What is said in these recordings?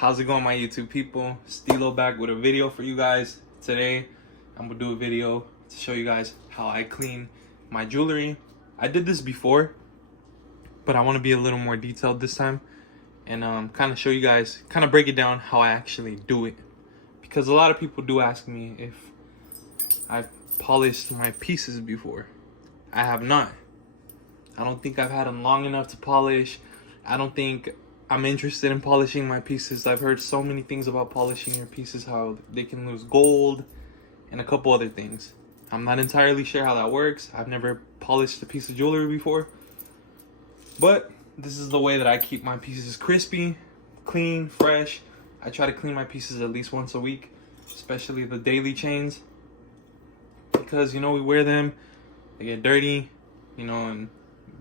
How's it going, my YouTube people? Stilo back with a video for you guys. Today I'm gonna do a video to show you guys how I clean my jewelry. I did this before, but I want to be a little more detailed this time and kind of show you guys, kind of break it down how I actually do it, because a lot of people do ask me if I've polished my pieces before. I have not. I don't think I've had them long enough to polish. I don't think I'm interested in polishing my pieces. I've heard so many things about polishing your pieces, how they can lose gold and a couple other things. I'm not entirely sure how that works. I've never polished a piece of jewelry before, but this is the way that I keep my pieces crispy, clean, fresh. I try to clean my pieces at least once a week, especially the daily chains, because you know, we wear them, they get dirty, you know, and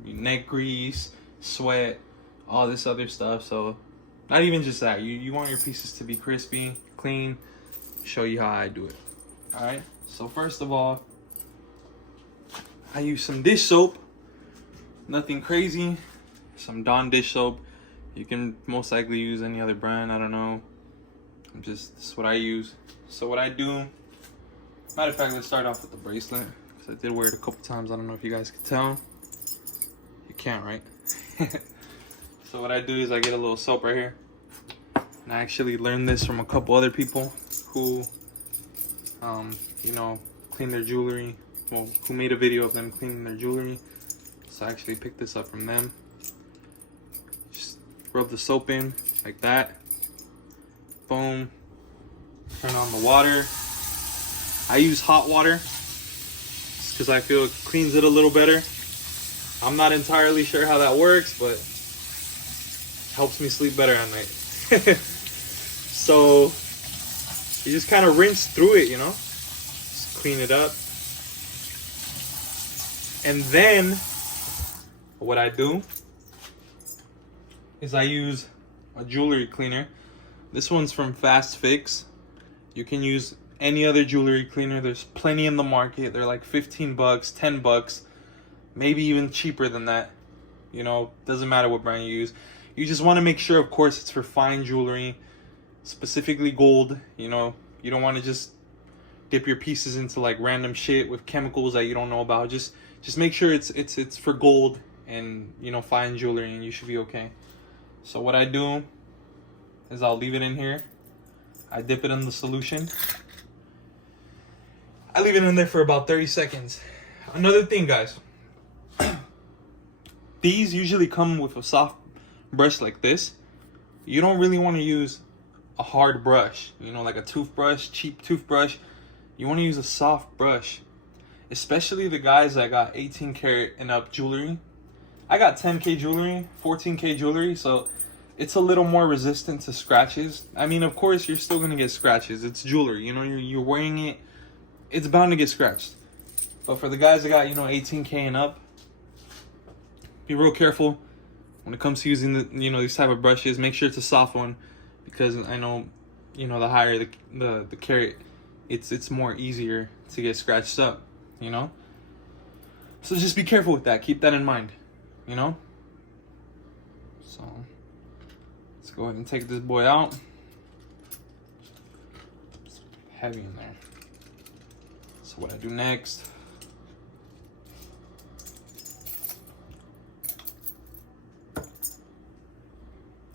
neck grease, sweat, all this other stuff. So not even just that, you want your pieces to be crispy, clean. Show you how I do it. All right, so first of all, I use some dish soap. Nothing crazy, some Dawn dish soap. You can most likely use any other brand, I don't know. This is what I use. So what I do, matter of fact, let's start off with the bracelet, because I did wear it a couple times. I don't know if you guys can tell. You can't, right? So what I do is I get a little soap right here, and I actually learned this from a couple other people who you know, clean their jewelry, well, who made a video of them cleaning their jewelry. So I actually picked this up from them. Just rub the soap in like that, boom, turn on the water. I use hot water because I feel it cleans it a little better. I'm not entirely sure how that works, but helps me sleep better at night. So you just kind of rinse through it, you know, just clean it up. And then what I do is I use a jewelry cleaner. This one's from Fast Fix. You can use any other jewelry cleaner. There's plenty in the market. They're like 15 bucks, 10 bucks, maybe even cheaper than that. You know, doesn't matter what brand you use. You just want to make sure, of course, it's for fine jewelry, specifically gold. You know, you don't want to just dip your pieces into like random shit with chemicals that you don't know about. Just make sure it's for gold and, you know, fine jewelry, and you should be okay. So what I do is I'll leave it in here. I dip it in the solution. I leave it in there for about 30 seconds. Another thing, guys. These usually come with a soft brush like this. You don't really want to use a hard brush, you know, like a toothbrush, cheap toothbrush. You want to use a soft brush, especially the guys that got 18 karat and up jewelry. I got 10K jewelry, 14K jewelry, so it's a little more resistant to scratches. I mean, of course, you're still going to get scratches. It's jewelry, you know, you're wearing it. It's bound to get scratched. But for the guys that got, you know, 18K and up, be real careful when it comes to using the, you know, these type of brushes. Make sure it's a soft one, because I know, you know, the higher the carat, it's more easier to get scratched up, you know. So just be careful with that. Keep that in mind, you know. So let's go ahead and take this boy out. It's heavy in there. So what I do next,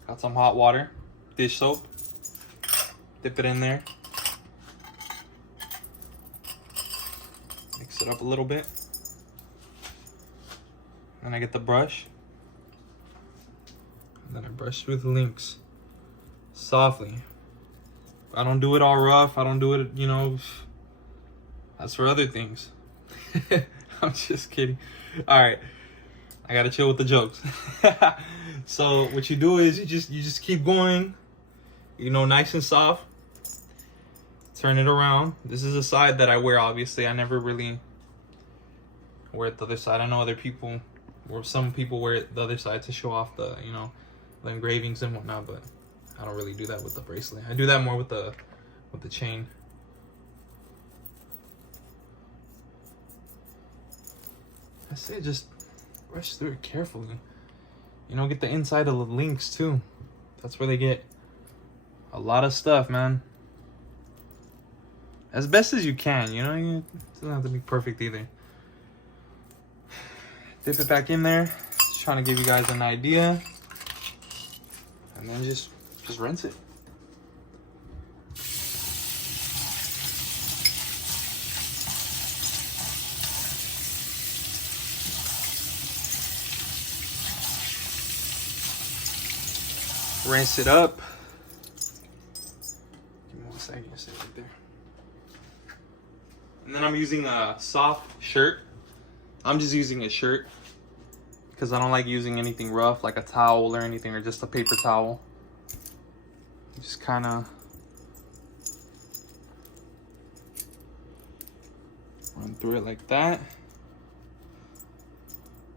got some hot water, dish soap, dip it in there, mix it up a little bit, then I get the brush, and then I brush through the links softly. I don't do it all rough. I don't do it, you know, that's for other things. I'm just kidding. All right, I gotta chill with the jokes. So what you do is you just keep going, you know, nice and soft. Turn it around. This is a side that I wear, obviously. I never really wear it the other side. I know other people, or some people wear it the other side to show off the, you know, the engravings and whatnot, but I don't really do that with the bracelet. I do that more with the chain. I say just brush through it carefully. You know, get the inside of the links too. That's where they get A lot of stuff, man. As best as you can, you know? It doesn't have to be perfect either. Dip it back in there. Just trying to give you guys an idea. And then just rinse it. Rinse it up. Give me 1 second, sit right there. And then I'm using a soft shirt. I'm just using a shirt because I don't like using anything rough like a towel or anything, or just a paper towel. Just kind of run through it like that.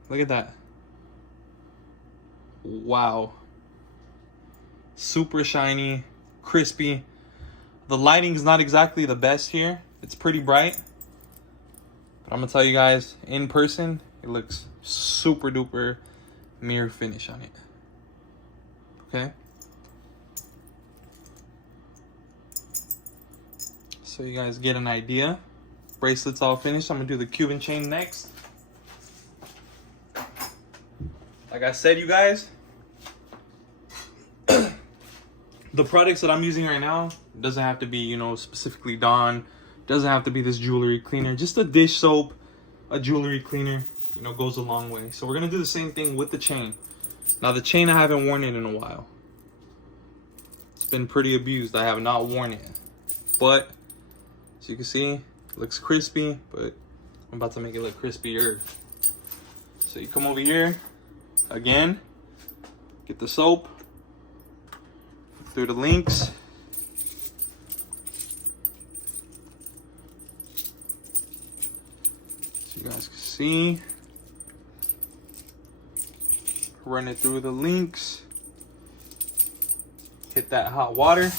Look at that. Wow. Super shiny, crispy. The lighting's not exactly the best here. It's pretty bright. But I'm gonna tell you guys, in person, it looks super duper mirror finish on it. Okay? So you guys get an idea. Bracelet's all finished. I'm gonna do the Cuban chain next. Like I said, you guys, the products that I'm using right now doesn't have to be, you know, specifically Dawn. Doesn't have to be this jewelry cleaner. Just a dish soap, a jewelry cleaner, you know, goes a long way. So we're gonna do the same thing with the chain. Now the chain, I haven't worn it in a while. It's been pretty abused. I have not worn it. But as you can see, it looks crispy, but I'm about to make it look crispier. So you come over here, again, get the soap, through the links. So you guys can see. Run it through the links. Hit that hot water.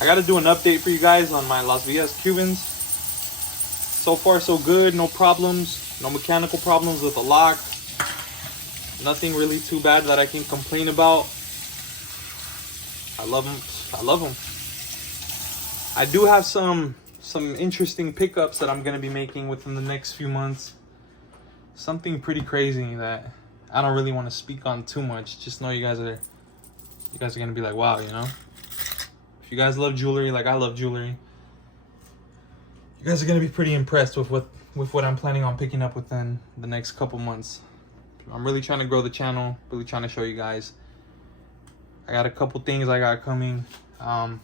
I gotta do an update for you guys on my Las Villas Cubans. So far so good, no problems, no mechanical problems with the lock. Nothing really too bad that I can complain about. I love them. I love them. I do have some interesting pickups that I'm gonna be making within the next few months. Something pretty crazy that I don't really want to speak on too much. Just know you guys are gonna be like, wow, you know. If you guys love jewelry like I love jewelry, you guys are gonna be pretty impressed with what I'm planning on picking up within the next couple months. I'm really trying to grow the channel, really trying to show you guys. I got a couple things I got coming. I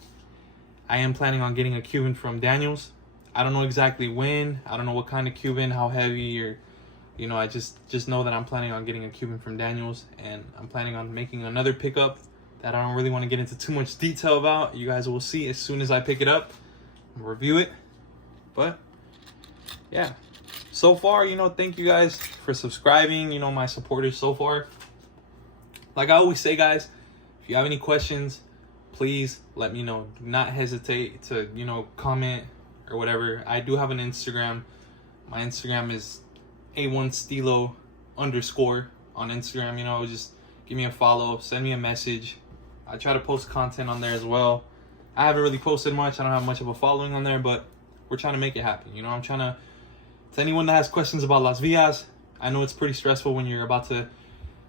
am planning on getting a Cuban from Daniels. I don't know exactly when. I don't know what kind of Cuban, how heavy, or, you know, I just know that I'm planning on getting a Cuban from Daniels, and I'm planning on making another pickup that I don't really want to get into too much detail about. You guys will see as soon as I pick it up, review it. But yeah, so far, you know, thank you guys for subscribing, you know, my supporters so far. Like I always say, guys, if you have any questions, please let me know. Do not hesitate to, you know, comment or whatever. I do have an Instagram. My Instagram is A1Stilo_ on Instagram. You know, just give me a follow, send me a message. I try to post content on there as well. I haven't really posted much. I don't have much of a following on there, but we're trying to make it happen. You know, I'm trying to anyone that has questions about Las Villas, I know it's pretty stressful when you're about to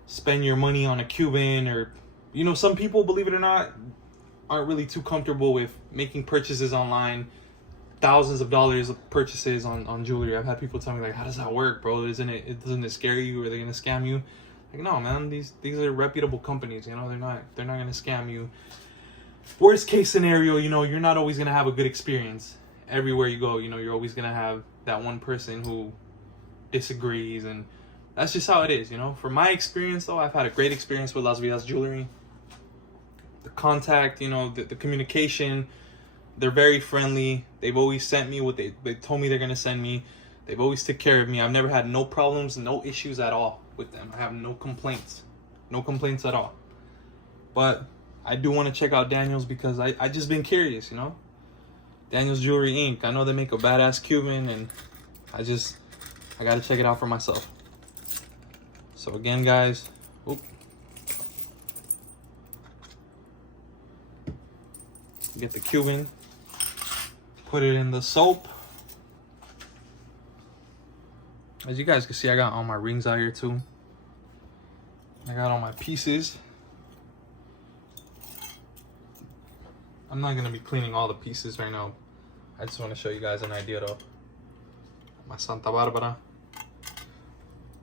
spend your money on a Cuban, or, you know, some people, believe it or not, aren't really too comfortable with making purchases online, thousands of dollars of purchases on jewelry. I've had people tell me, like, how does that work, bro? Doesn't it scare you? Are they gonna scam you? Like, no, man, these are reputable companies, you know, they're not gonna scam you. Worst case scenario, you know, you're not always gonna have a good experience. Everywhere you go, you know, you're always gonna have that one person who disagrees, and that's just how it is, you know. From my experience, though, I've had a great experience with Las Villas Jewelry. The contact, you know, the communication, they're very friendly. They've always sent me what they told me they're gonna send me. They've always took care of me. I've never had no problems, no issues at all with them. I have no complaints at all. But I do want to check out Daniels because I just been curious, you know. Daniels Jewelry Inc. I know they make a badass Cuban, and I just I gotta check it out for myself. So again, guys, get the Cuban, put it in the soap. As you guys can see, I got all my rings out here too. I got all my pieces. I'm not gonna be cleaning all the pieces right now. I just want to show you guys an idea though. My Santa Barbara.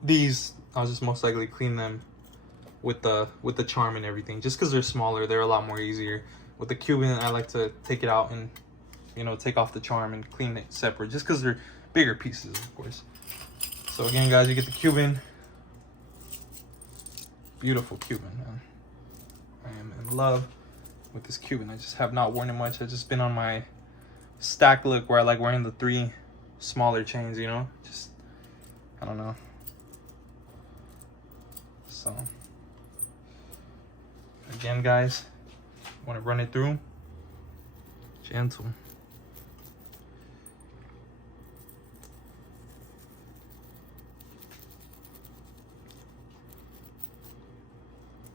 These, I'll just most likely clean them with the charm and everything. Just because they're smaller, they're a lot more easier. With the Cuban, I like to take it out and, you know, take off the charm and clean it separate. Just because they're bigger pieces, of course. So again, guys, you get the Cuban. Beautiful Cuban, man. I am in love with this Cuban. I just have not worn it much. I've just been on my stack look where I like wearing the 3 smaller chains, you know? Just, I don't know. So, again, guys, want to run it through. Gentle.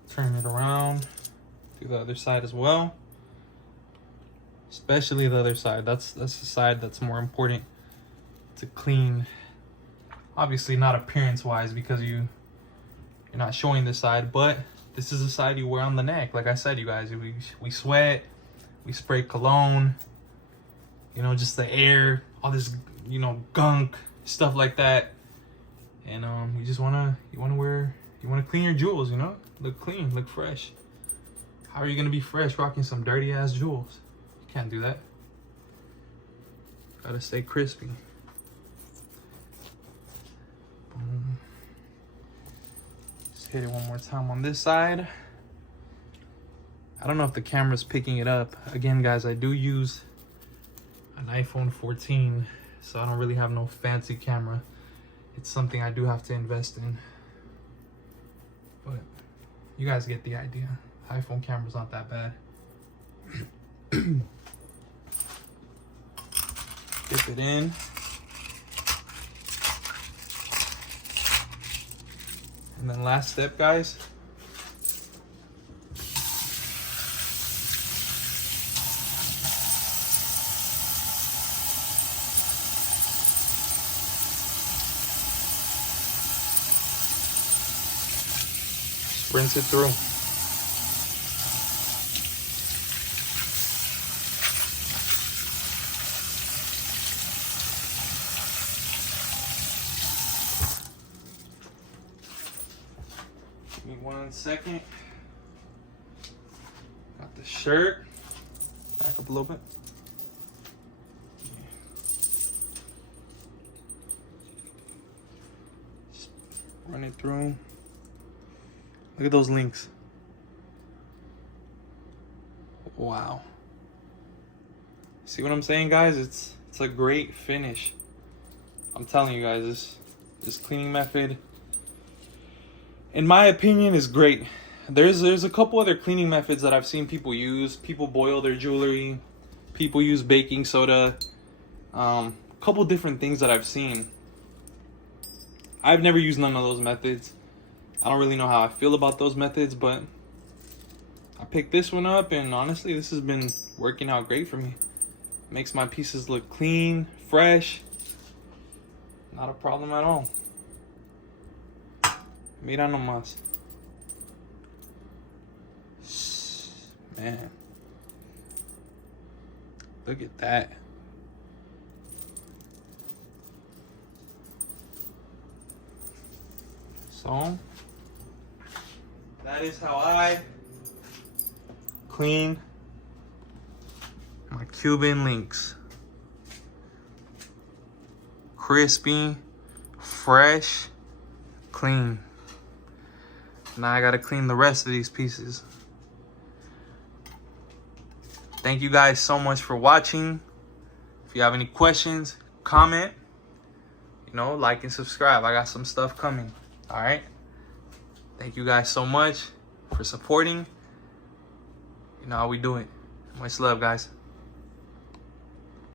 Turn it around. Do the other side as well. Especially the other side. That's the side that's more important to clean. Obviously not appearance wise because you're not showing this side, but this is the side you wear on the neck. Like I said, you guys, we sweat, we spray cologne, you know, just the air, all this, you know, gunk, stuff like that. And you just wanna clean your jewels, you know? Look clean, look fresh. How are you gonna be fresh rocking some dirty ass jewels? You can't do that. Gotta stay crispy. Boom. Just hit it one more time on this side. I don't know if the camera's picking it up. Again, guys, I do use an iPhone 14, so I don't really have no fancy camera. It's something I do have to invest in. But you guys get the idea. iPhone camera's not that bad. Dip it in. And then last step, guys. Rinse it through. Give me 1 second. Got the shirt. Back up a little bit. Just run it through. Look at those links. Wow. See what I'm saying, guys? It's a great finish. I'm telling you guys, this cleaning method, in my opinion, is great. There's a couple other cleaning methods that I've seen people use. People boil their jewelry. People use baking soda. A couple different things that I've seen. I've never used none of those methods. I don't really know how I feel about those methods, but I picked this one up, and honestly, this has been working out great for me. Makes my pieces look clean, fresh. Not a problem at all. Mira nomás. Man. Look at that. So, that is how I clean my Cuban links. Crispy, fresh, clean. Now I gotta clean the rest of these pieces. Thank you guys so much for watching. If you have any questions, comment. You know, like and subscribe. I got some stuff coming. All right. Thank you guys so much for supporting. You know how we do it. Much love, guys.